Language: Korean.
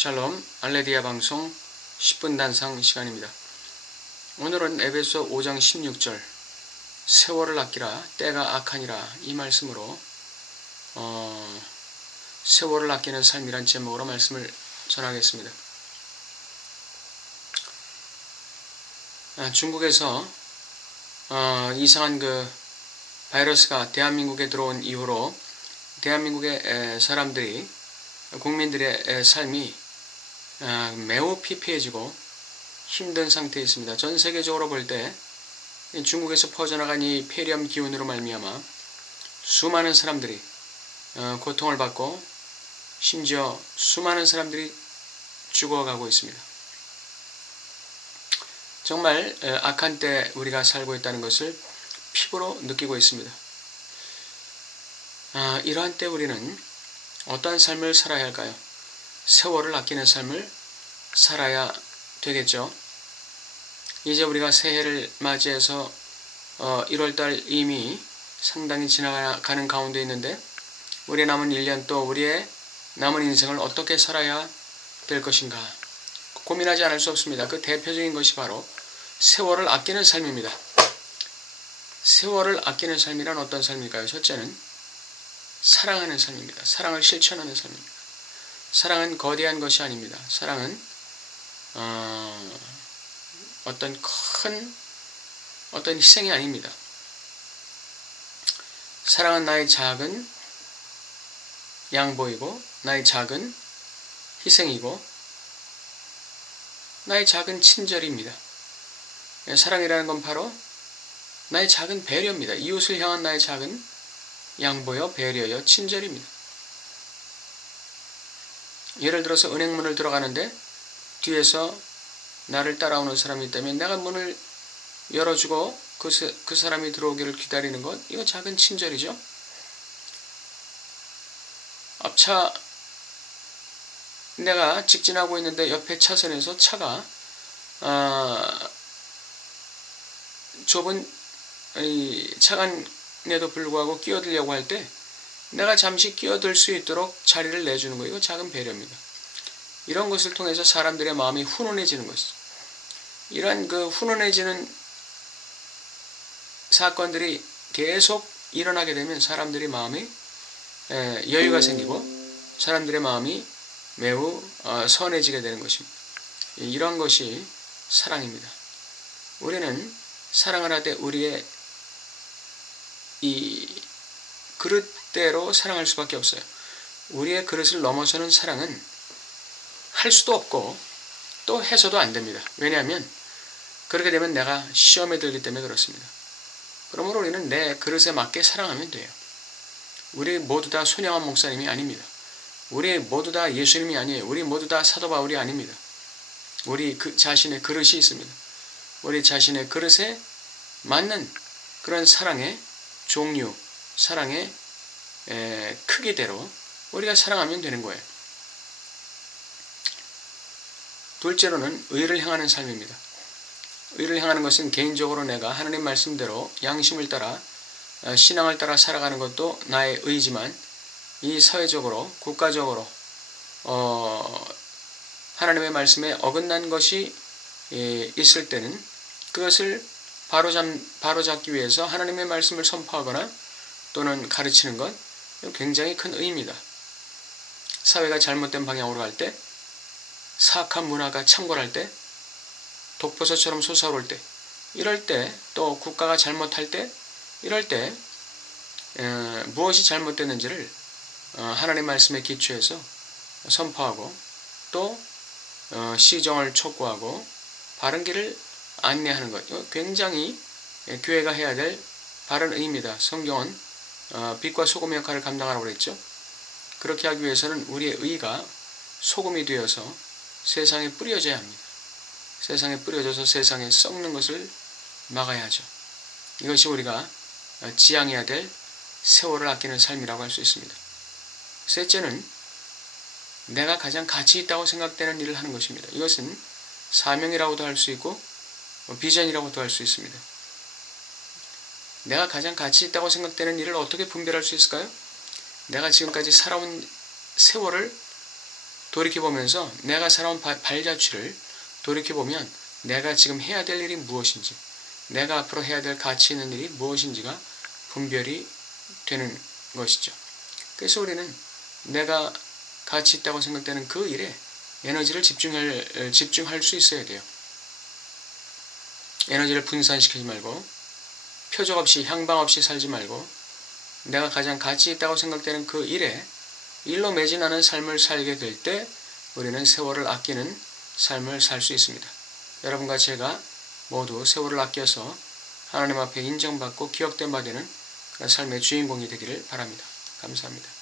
샬롬 알레디아 방송 10분 단상 시간입니다. 오늘은 에베소 5장 16절 세월을 아끼라 때가 악하니라 이 말씀으로 어, 세월을 아끼는 삶이란 제목으로 말씀을 전하겠습니다. 아, 중국에서 어, 이상한 그 바이러스가 대한민국에 들어온 이후로 대한민국의 에, 사람들이 국민들의 에, 삶이 아, 매우 피폐해지고 힘든 상태에 있습니다. 전 세계적으로 볼 때 중국에서 퍼져나간 이 폐렴 기운으로 말미암아 수많은 사람들이 어, 고통을 받고 심지어 수많은 사람들이 죽어가고 있습니다. 정말 에, 악한 때 우리가 살고 있다는 것을 피부로 느끼고 있습니다. 아, 이러한 때 우리는 어떠한 삶을 살아야 할까요? 세월을 아끼는 삶을 살아야 되겠죠. 이제 우리가 새해를 맞이해서 어, 1월달 이미 상당히 지나가는 가운데 있는데 우리 남은 1년 또 우리의 남은 인생을 어떻게 살아야 될 것인가 고민하지 않을 수 없습니다. 그 대표적인 것이 바로 세월을 아끼는 삶입니다. 세월을 아끼는 삶이란 어떤 삶일까요? 첫째는 사랑하는 삶입니다. 사랑을 실천하는 삶입니다. 사랑은 거대한 것이 아닙니다. 사랑은 어, 어떤 큰 어떤 희생이 아닙니다. 사랑은 나의 작은 양보이고 나의 작은 희생이고 나의 작은 친절입니다. 사랑이라는 건 바로 나의 작은 배려입니다. 이웃을 향한 나의 작은 양보여 배려여 친절입니다. 예를 들어서 은행문을 들어가는데 뒤에서 나를 따라오는 사람이 있다면 내가 문을 열어주고 그, 그 사람이 들어오기를 기다리는 것 이거 작은 친절이죠. 앞차 내가 직진하고 있는데 옆에 차선에서 차가 아, 좁은 이 차간에도 불구하고 끼어들려고 할 때 내가 잠시 끼어들 수 있도록 자리를 내주는 거 이거 작은 배려입니다. 이런 것을 통해서 사람들의 마음이 훈훈해지는 것이죠. 이러한 그 훈훈해지는 사건들이 계속 일어나게 되면 사람들의 마음이 여유가 생기고 사람들의 마음이 매우 어, 선해지게 되는 것입니다. 이런 것이 사랑입니다. 우리는 사랑을 할 때 우리의 이 그릇대로 사랑할 수밖에 없어요. 우리의 그릇을 넘어서는 사랑은 할 수도 없고 또 해서도 안 됩니다. 왜냐하면 그렇게 되면 내가 시험에 들기 때문에 그렇습니다. 그러므로 우리는 내 그릇에 맞게 사랑하면 돼요. 우리 모두 다 손양한 목사님이 아닙니다. 우리 모두 다 예수님이 아니에요. 우리 모두 다 사도 바울이 아닙니다. 우리 그 자신의 그릇이 있습니다. 우리 자신의 그릇에 맞는 그런 사랑의 종류, 사랑의 크기대로 우리가 사랑하면 되는 거예요. 둘째로는 의를 향하는 삶입니다. 의를 향하는 것은 개인적으로 내가 하나님 말씀대로 양심을 따라 어, 신앙을 따라 살아가는 것도 나의 의지만 이 사회적으로 국가적으로 어, 하나님의 말씀에 어긋난 것이 예, 있을 때는 그것을 바로잡, 바로잡기 위해서 하나님의 말씀을 선포하거나 또는 가르치는 것 굉장히 큰 의미입니다. 사회가 잘못된 방향으로 갈 때, 사악한 문화가 창궐할 때, 독버섯처럼 솟아오를 때, 이럴 때, 또 국가가 잘못할 때, 이럴 때 에, 무엇이 잘못됐는지를 어, 하나님 말씀에 기초해서 선포하고 또 어, 시정을 촉구하고 바른 길을 안내하는 것. 굉장히 교회가 해야 될 바른 의미다. 성경은 어, 빛과 소금 역할을 감당하라고 그랬죠. 그렇게 하기 위해서는 우리의 의가 소금이 되어서 세상에 뿌려져야 합니다. 세상에 뿌려져서 세상에 썩는 것을 막아야 하죠. 이것이 우리가 지향해야 될 세월을 아끼는 삶이라고 할 수 있습니다. 셋째는 내가 가장 가치 있다고 생각되는 일을 하는 것입니다. 이것은 사명이라고도 할 수 있고 비전이라고도 할 수 있습니다. 내가 가장 가치 있다고 생각되는 일을 어떻게 분별할 수 있을까요? 내가 지금까지 살아온 세월을 돌이켜보면서 내가 살아온 바- 발자취를 돌이켜보면 내가 지금 해야 될 일이 무엇인지, 내가 앞으로 해야 될 가치 있는 일이 무엇인지가 분별이 되는 것이죠. 그래서 우리는 내가 가치 있다고 생각되는 그 일에 에너지를 집중할, 집중할 수 있어야 돼요. 에너지를 분산시키지 말고, 표적 없이, 향방 없이 살지 말고, 내가 가장 가치 있다고 생각되는 그 일에 일로 매진하는 삶을 살게 될 때 우리는 세월을 아끼는 삶을 살 수 있습니다. 여러분과 제가 모두 세월을 아껴서 하나님 앞에 인정받고 기억된 바 되는 그런 삶의 주인공이 되기를 바랍니다. 감사합니다.